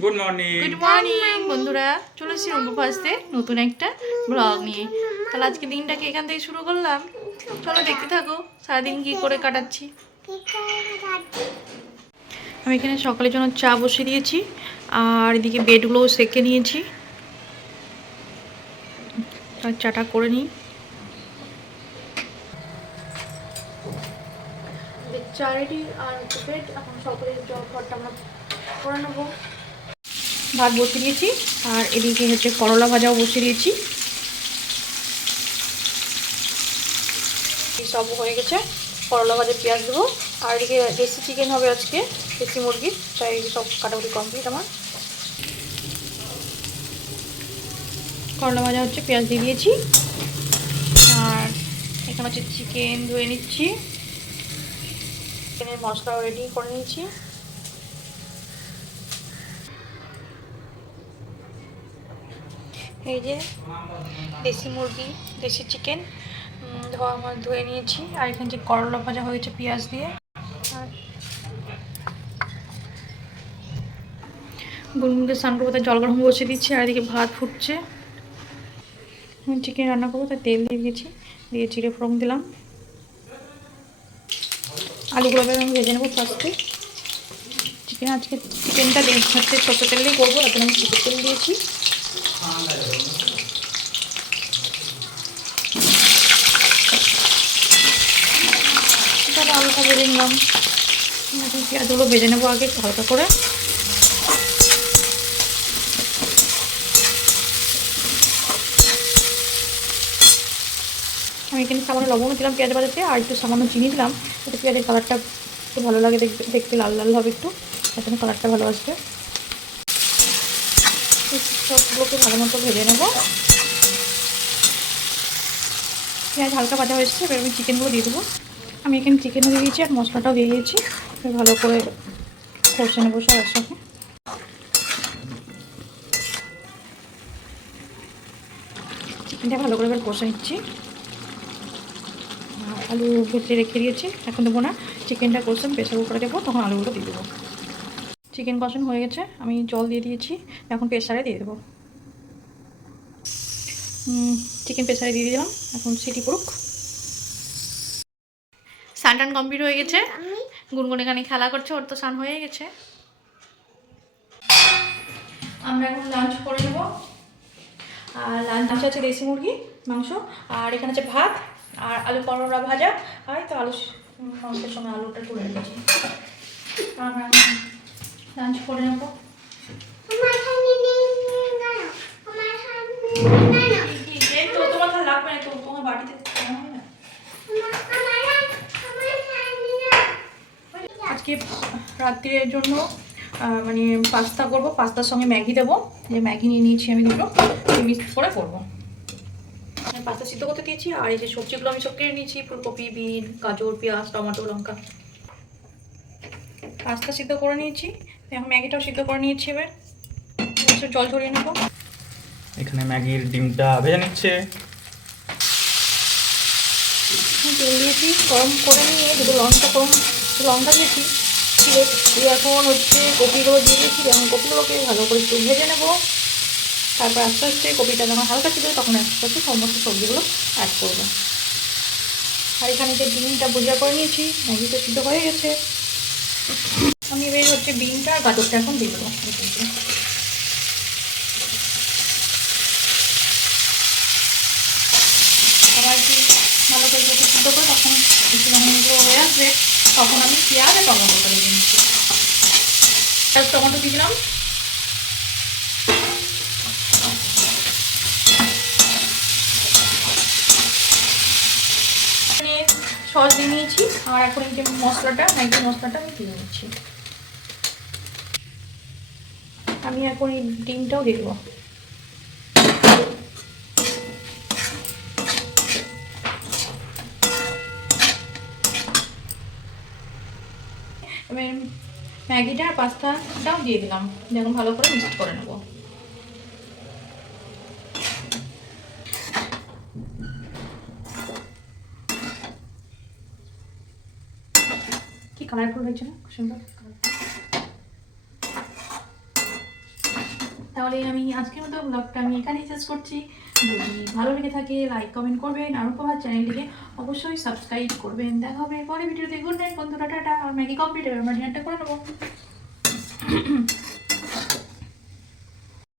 Good morning good morning বন্ধুরা। চলে এসেছি রুম্বু ফার্স্টে নতুন একটা ব্লগ নিয়ে। তাহলে আজকে দিনটাকে এখান থেকে শুরু করলাম। চলো দেখতে থাকো সারাদিন কি করে কাটাচ্ছি। আমি এখানে সকালের জন্য চা বসিয়ে দিয়েছি আর এদিকে বেডগুলোও সেকে নিয়েছি। আর চাটা করে নিই। চা রেডি আর বেড এখন সকালের জল ঘরটা আমরা করে নেব। ভাত বসিয়ে দিয়েছি। আর এদিকে হচ্ছে করলা ভাজাও বসিয়ে দিয়েছি। সব হয়ে গেছে। করলা ভাজা পেঁয়াজ দেবো। আর এদিকে দেশি চিকেন হবে আজকে, দেশি মুরগি। তাই সব কাটাকুটি কমপ্লিট আমার। করলা ভাজা হচ্ছে পেঁয়াজ দিয়ে দিয়েছি। আর এখানে হচ্ছে চিকেন ধুয়ে নিচ্ছি। চিকেনের মশলাও রেডি করে নিচ্ছি এই যে দেশি মুরগি, দেশি চিকেন ধোয়া আমার ধুয়ে নিয়েছি। আর এখানে যে করলা ভাজা হয়েছে পেঁয়াজ দিয়ে। আর গুনগুনকে স্নান করব, তাই জল গরম বসিয়ে দিচ্ছি, আর এদিকে ভাত ফুটছে। চিকেন রান্না করব, তাই তেল দিয়ে দিয়েছি, দিয়ে চিড়ে ফোড়ন দিলাম। আলুগুলো আমি ভেজে নেব ফার্স্টে চিকেন আজকে চিকেনটা হচ্ছে তেলেই করব তাতে আমি তেল দিয়েছি। তাহলে আলুটা ভেজে নিলাম। পেঁয়াজগুলো ভেজে নেব আগে হালকা করে। আমি এখানে সামান্য লবণও দিলাম পেঁয়াজ বাজাতে আর একটু সামান্য চিনি দিলাম। যাতে পেঁয়াজের কালারটা একটু ভালো লাগে, দেখতে লাল লাল হবে একটু। যাতে কালারটা ভালো আসবে। সবগুলোকে ভালো মতো ভেজে নেব। পেঁয়াজ হালকা ভাজা হয়েছে, এবার আমি চিকেনগুলো দিয়ে দেবো। আমি এখানে চিকেনও দিয়ে দিয়েছি আর মশলাটাও দিয়ে দিয়েছি। ভালো করে কষে নেব সব একসাথে চিকেনটা ভালো করে এবার কষে নিচ্ছি। আলু ভেতরে রেখে দিয়েছি, এখন দেবো না। চিকেনটা কষে প্রেসার কুকারে দেবো, তখন আলুগুলো দিয়ে দেবো। চিকেন কষানো হয়ে গেছে, আমি জল দিয়ে দিয়েছি, এখন প্রেসারে দিয়ে দেবো। চিকেন প্রেসারে দিয়ে দিলাম, এখন সিটি পড়ুক স্নান কমপ্লিট হয়ে গেছে। গুনগুন এখানে খেলা করছে, ওর তো স্নান হয়ে গেছে। আমরা এখন লাঞ্চ করে নেব। আর লাঞ্চ আছে দেশি মুরগি, মাংস, আর এখানে আছে ভাত, আর আলু পরোটা ভাজা। আর তো আলু মাংসের সময় আলুটা করে রেখেছি। আমরা লাঞ্চ করে নেব। আজকে রাত্রির জন্য মানে পাস্তা করব পাস্তার সঙ্গে ম্যাগি দেবো। যে ম্যাগি নিয়ে নিয়েছি আমি দুটো মিক্স করে করব। পাস্তা সিদ্ধ করতে দিয়েছি আর এই যে সবজিগুলো আমি সব কেটে নিয়েছি ফুলকপি বিন গাজর পেঁয়াজ টমেটো লঙ্কা। পাস্তা সিদ্ধ করে নিয়েছি এখন ম্যাগিটাও সিদ্ধ করে নিয়েছি এবার। এবার জল ঝরিয়ে নেব। এখানে ম্যাগির ডিমটা ভেজে নিচ্ছে। তেল দিয়েছি গরম করে নিয়ে দুটো লঙ্কা গরম লঙ্কা দিয়েছি দিয়ে দিয়ে এখন হচ্ছে কপিগুলো দিয়ে দিয়েছি এখন কপিগুলোকে ভালো করে একটু ভেজে নেব। তারপর আস্তে আস্তে কপিটা যখন হালকা ছিল তখন আস্তে আস্তে সমস্ত সবজিগুলো অ্যাড করব। আর এখানে যে ডিমটা ভুজা করে নিয়েছি ম্যাগি তো সিদ্ধ হয়ে গেছে। হচ্ছে বিনটা আর গাজরটা এখন দিয়ে দেবো। আবার কি ভালো করে যখন সিদ্ধ করে তখন একটু যখন হয়ে আসবে, তখন আমি পেঁয়াজ আর টমেটোটা দিয়ে দিচ্ছি। টমেটো দিয়ে দিলাম। সস দিয়ে নিয়েছি। আর এখন যে মশলাটা, ম্যাগি মশলাটা আমি দিয়ে নিচ্ছি আমি এখন এই ডিমটাও দিয়ে দেবো। ম্যাগিটা আর পাস্তাটাও দিয়ে দিলাম। দেখুন ভালো করে মিক্স করে নেব। কি কালারফুল হয়েছে না? সুন্দর। তাহলে আমি আজকের মতো ব্লগটা আমি এখানেই শেষ করছি। যদি ভালো লেগে থাকে লাইক কমেন্ট করবেন, আর উপহার চ্যানেলটিকে অবশ্যই সাবস্ক্রাইব করবেন। দেখা হবে পরে ভিডিওতে গুড নাইট বন্ধুরা, টাটা। আর ম্যাগি কমপ্লিট আমার ডিনারটা করে নেব।